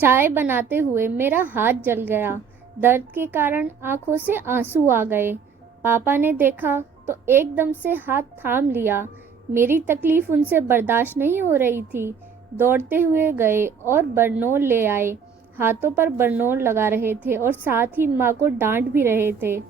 चाय बनाते हुए मेरा हाथ जल गया। दर्द के कारण आंखों से आंसू आ गए। पापा ने देखा तो एकदम से हाथ थाम लिया। मेरी तकलीफ उनसे बर्दाश्त नहीं हो रही थी। दौड़ते हुए गए और बरनोल ले आए। हाथों पर बरनोल लगा रहे थे और साथ ही माँ को डांट भी रहे थे।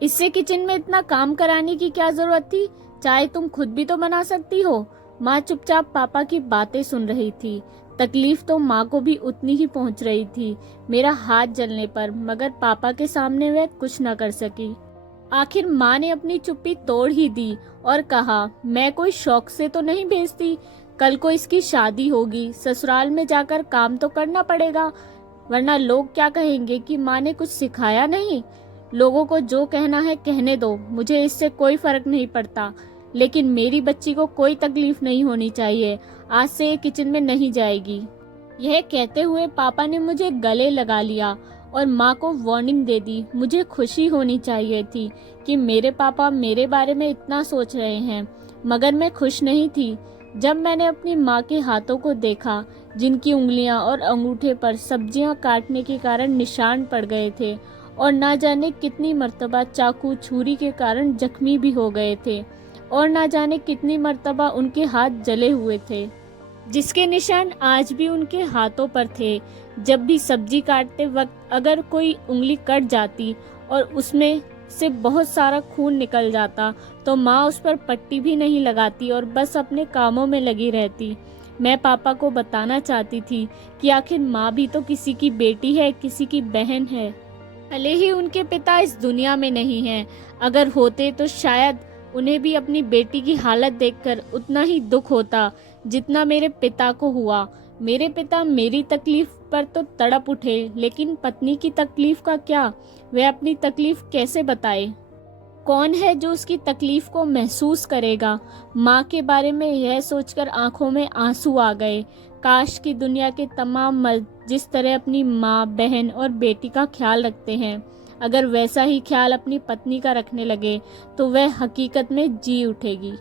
इससे किचन में इतना काम कराने की क्या जरूरत थी? चाय तुम खुद भी तो बना सकती हो। माँ चुपचाप पापा की बातें सुन रही थी। तकलीफ तो माँ को भी उतनी ही पहुंच रही थी मेरा हाथ जलने पर, मगर पापा के सामने वह कुछ न कर सकी। आखिर माँ ने अपनी चुप्पी तोड़ ही दी और कहा, मैं कोई शौक से तो नहीं भेजती। कल को इसकी शादी होगी, ससुराल में जाकर काम तो करना पड़ेगा, वरना लोग क्या कहेंगे कि माँ ने कुछ सिखाया नहीं। लोगों को जो कहना है कहने दो, मुझे इससे कोई फर्क नहीं पड़ता, लेकिन मेरी बच्ची को कोई तकलीफ नहीं होनी चाहिए। आज से ये किचन में नहीं जाएगी। यह कहते हुए पापा ने मुझे गले लगा लिया और माँ को वार्निंग दे दी। मुझे खुशी होनी चाहिए थी कि मेरे पापा मेरे बारे में इतना सोच रहे हैं, मगर मैं खुश नहीं थी। जब मैंने अपनी माँ के हाथों को देखा, जिनकी उंगलियां और अंगूठे पर सब्जियां काटने के कारण निशान पड़ गए थे और ना जाने कितनी मर्तबा चाकू छुरी के कारण जख्मी भी हो गए थे, और ना जाने कितनी मर्तबा उनके हाथ जले हुए थे, जिसके निशान आज भी उनके हाथों पर थे। जब भी सब्जी काटते वक्त अगर कोई उंगली कट जाती और उसमें से बहुत सारा खून निकल जाता, तो माँ उस पर पट्टी भी नहीं लगाती और बस अपने कामों में लगी रहती। मैं पापा को बताना चाहती थी कि आखिर माँ भी तो किसी की बेटी है, किसी की बहन है। भले ही उनके पिता इस दुनिया में नहीं हैं, अगर होते तो शायद उन्हें भी अपनी बेटी की हालत देखकर उतना ही दुख होता जितना मेरे पिता को हुआ। मेरे पिता मेरी तकलीफ पर तो तड़प उठे, लेकिन पत्नी की तकलीफ का क्या? वह अपनी तकलीफ कैसे बताए? कौन है जो उसकी तकलीफ को महसूस करेगा? माँ के बारे में यह सोचकर आंखों में आंसू आ गए। काश की दुनिया के तमाम मर्द जिस तरह अपनी माँ, बहन और बेटी का ख्याल रखते हैं, अगर वैसा ही ख्याल अपनी पत्नी का रखने लगे तो वह हकीकत में जी उठेगी।